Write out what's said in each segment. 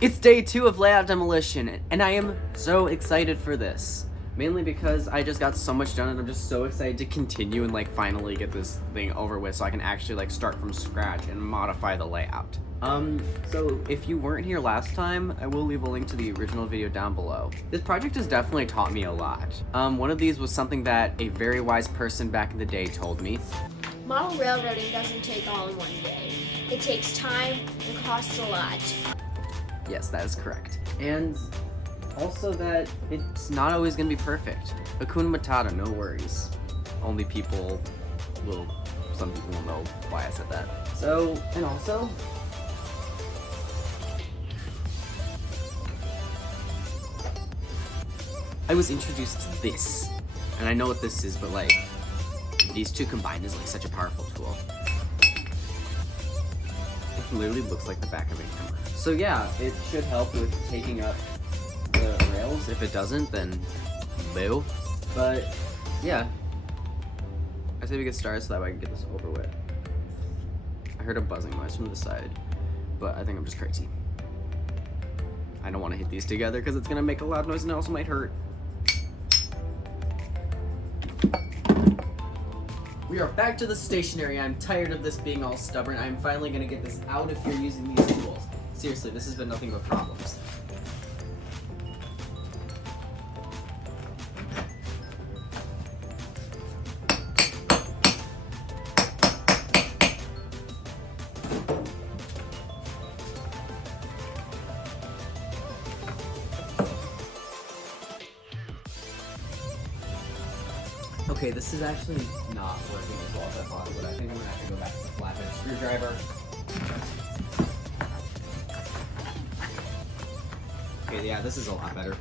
It's day 2 of layout demolition, and I am so excited for this. Mainly because I just got so much done, and I'm just so excited to continue and like finally get this thing over with so I can actually like start from scratch and modify the layout. So if you weren't here last time, I will leave a link to the original video down below. This project has definitely taught me a lot. One of these was something that a very wise person back in the day told me. Model railroading doesn't take all in one day. It takes time and costs a lot. Yes, that is correct. And also that it's not always gonna be perfect. Hakuna Matata, no worries. Only some people will know why I said that. So, and also, I was introduced to this. And I know what this is, but like, these two combined is like such a powerful tool. It literally looks like the back of a hammer. So yeah, it should help with taking up the rails. If it doesn't, then boo. But yeah, I say we get started so that way I can get this over with. I heard a buzzing noise from the side, but I think I'm just crazy. I don't want to hit these together because it's gonna make a loud noise and it also might hurt. We are back to the stationery. I'm tired of this being all stubborn. I'm finally gonna get this out if you're using these tools. Seriously, this has been nothing but problems. Okay, this is actually not working as well as I thought it would. I think I'm gonna have to go back to the flathead screwdriver. Okay, yeah, this is a lot better.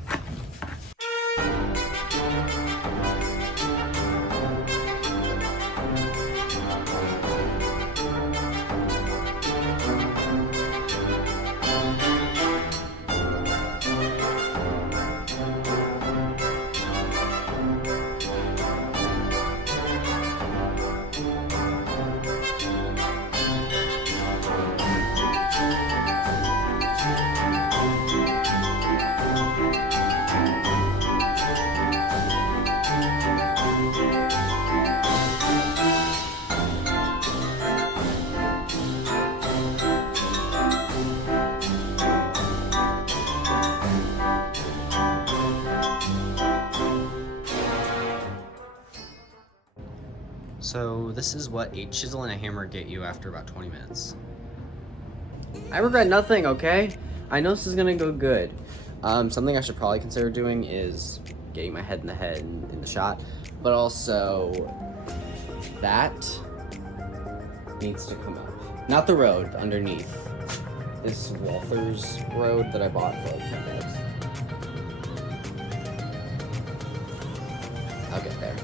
So this is what a chisel and a hammer get you after about 20 minutes. I regret nothing, okay? I know this is gonna go good. Something I should probably consider doing is getting my head in the shot, but also that needs to come up. Not the road, underneath. This Walther's road that I bought for like $10. I'll get there.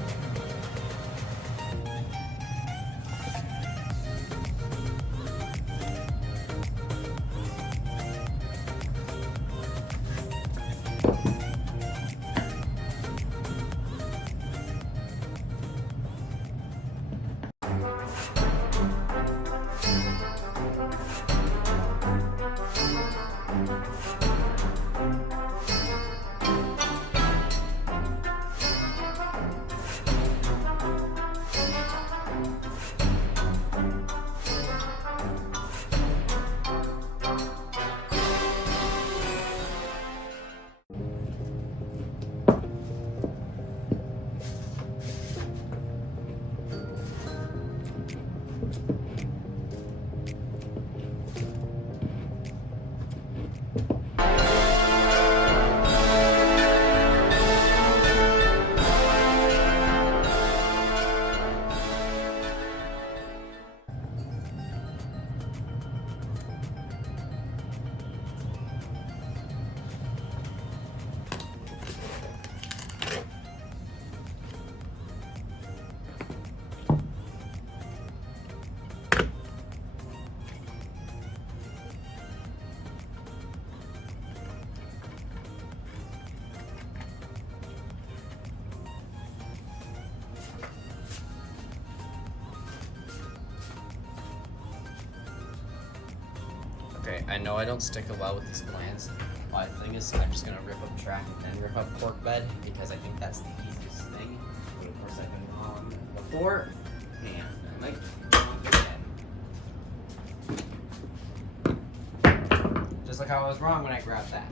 Okay, I know I don't stick it well with these plans. My thing is I'm just gonna rip up track and then rip up cork bed because I think that's the easiest thing. But of course I've been wrong before, and I might be wrong again. Just like how I was wrong when I grabbed that.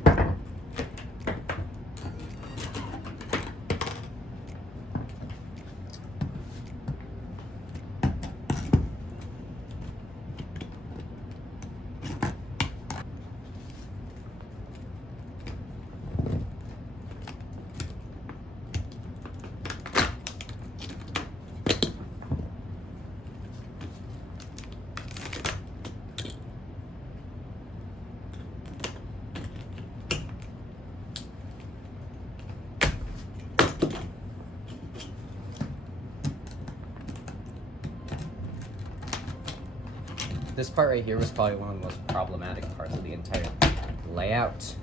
This part right here was probably one of the most problematic parts of the entire layout.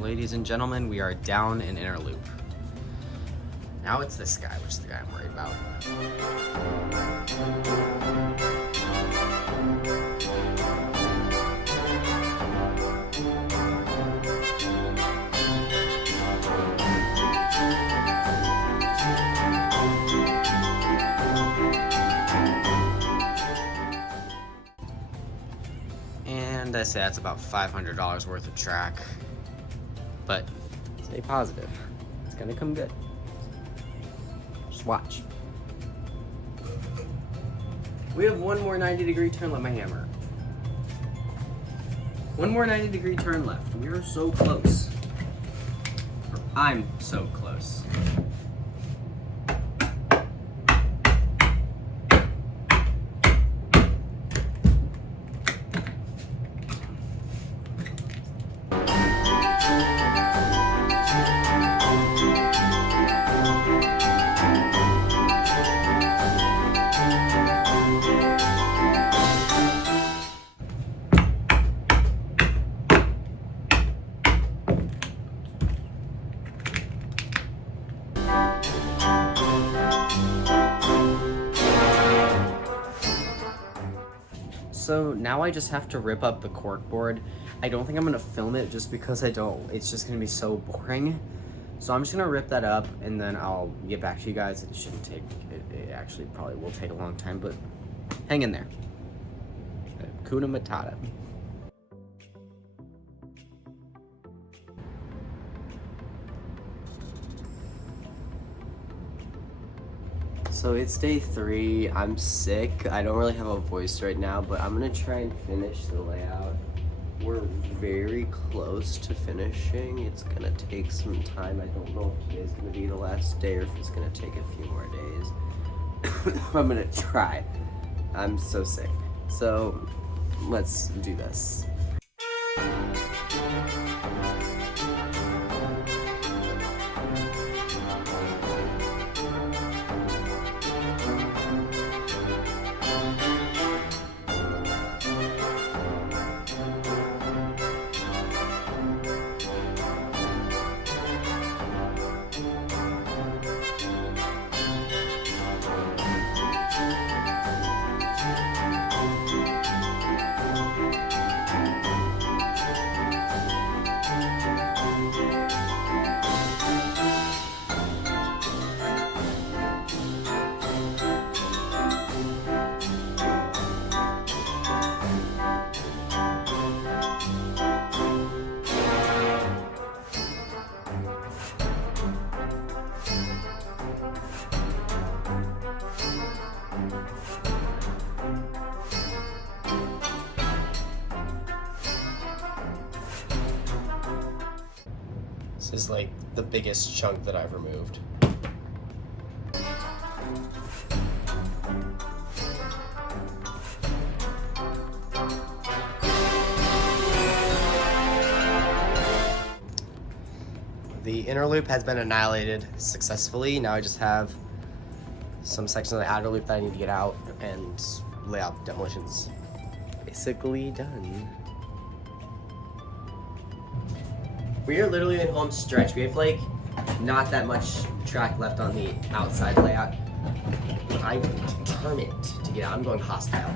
Ladies and gentlemen, we are down an inner loop. Now it's this guy, which is the guy I'm worried about. And I say that's about $500 worth of track. But stay positive. It's gonna come good. Just watch. We have one more 90-degree turn. Let my hammer. One more 90-degree turn left. We are so close. Or I'm so close. So now I just have to rip up the cork board. I don't think I'm gonna film it just because I don't, it's just gonna be so boring. So I'm just gonna rip that up and then I'll get back to you guys. It shouldn't take, it actually probably will take a long time, but hang in there. Kuna Matata. So it's day 3. I'm sick. I don't really have a voice right now, but I'm gonna try and finish the layout. We're very close to finishing. It's gonna take some time. I don't know if today's gonna be the last day or if it's gonna take a few more days. I'm gonna try. I'm so sick. So let's do this. This is like the biggest chunk that I've removed. The inner loop has been annihilated successfully. Now I just have some sections of the outer loop that I need to get out and lay out the demolitions. Basically done. We are literally in home stretch. We have like not that much track left on the outside layout. I'm determined to get out. I'm going hostile.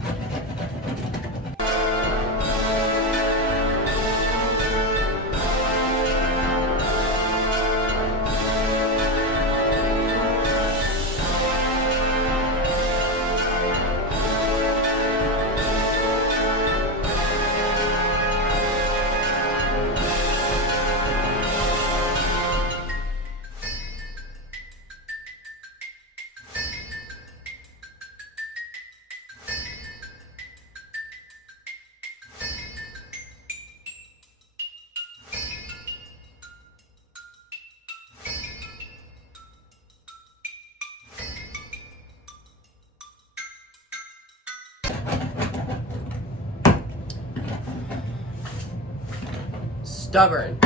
Stubborn.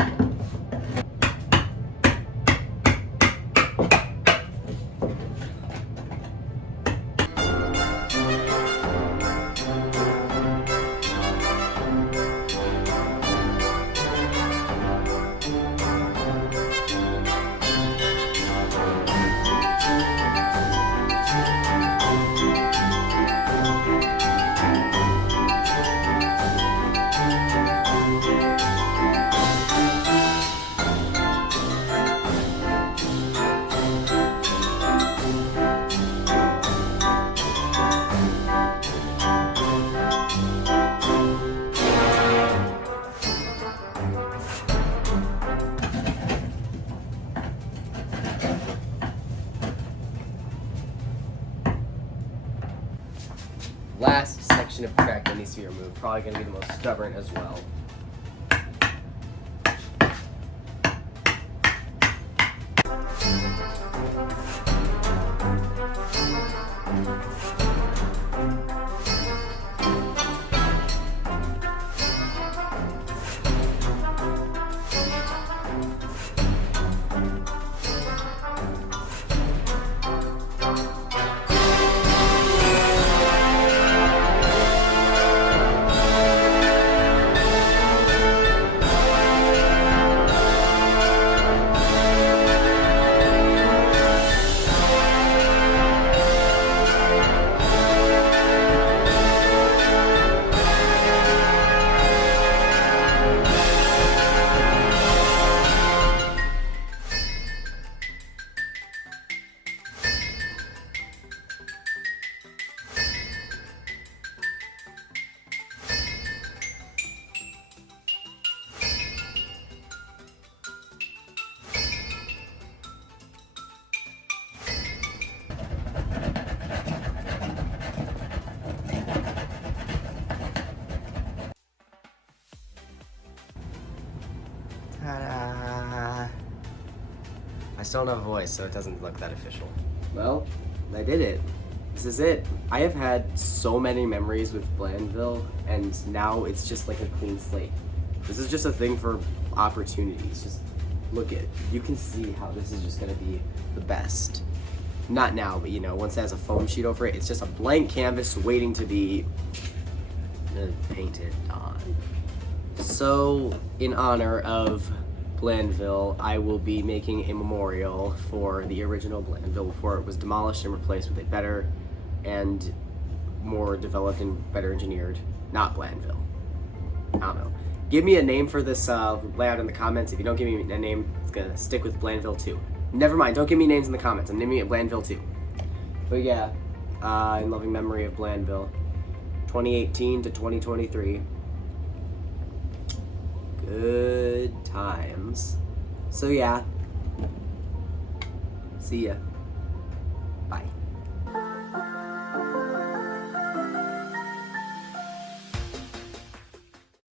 Last section of track that needs to be removed. Probably going to be the most stubborn as well. Ta-da! I still don't have a voice, so it doesn't look that official. Well, I did it. This is it. I have had so many memories with Blanville, and now it's just like a clean slate. This is just a thing for opportunities. Just look at it. You can see how this is just gonna be the best. Not now, but you know, once it has a foam sheet over it, it's just a blank canvas waiting to be painted on. So, in honor of Blanville, I will be making a memorial for the original Blanville before it was demolished and replaced with a better and more developed and better engineered, not Blanville. I don't know. Give me a name for this layout in the comments. If you don't give me a name, it's gonna stick with Blanville 2. Never mind, don't give me names in the comments. I'm naming it Blanville 2. But yeah, in loving memory of Blanville, 2018 to 2023. Good times. So yeah, see ya. Bye.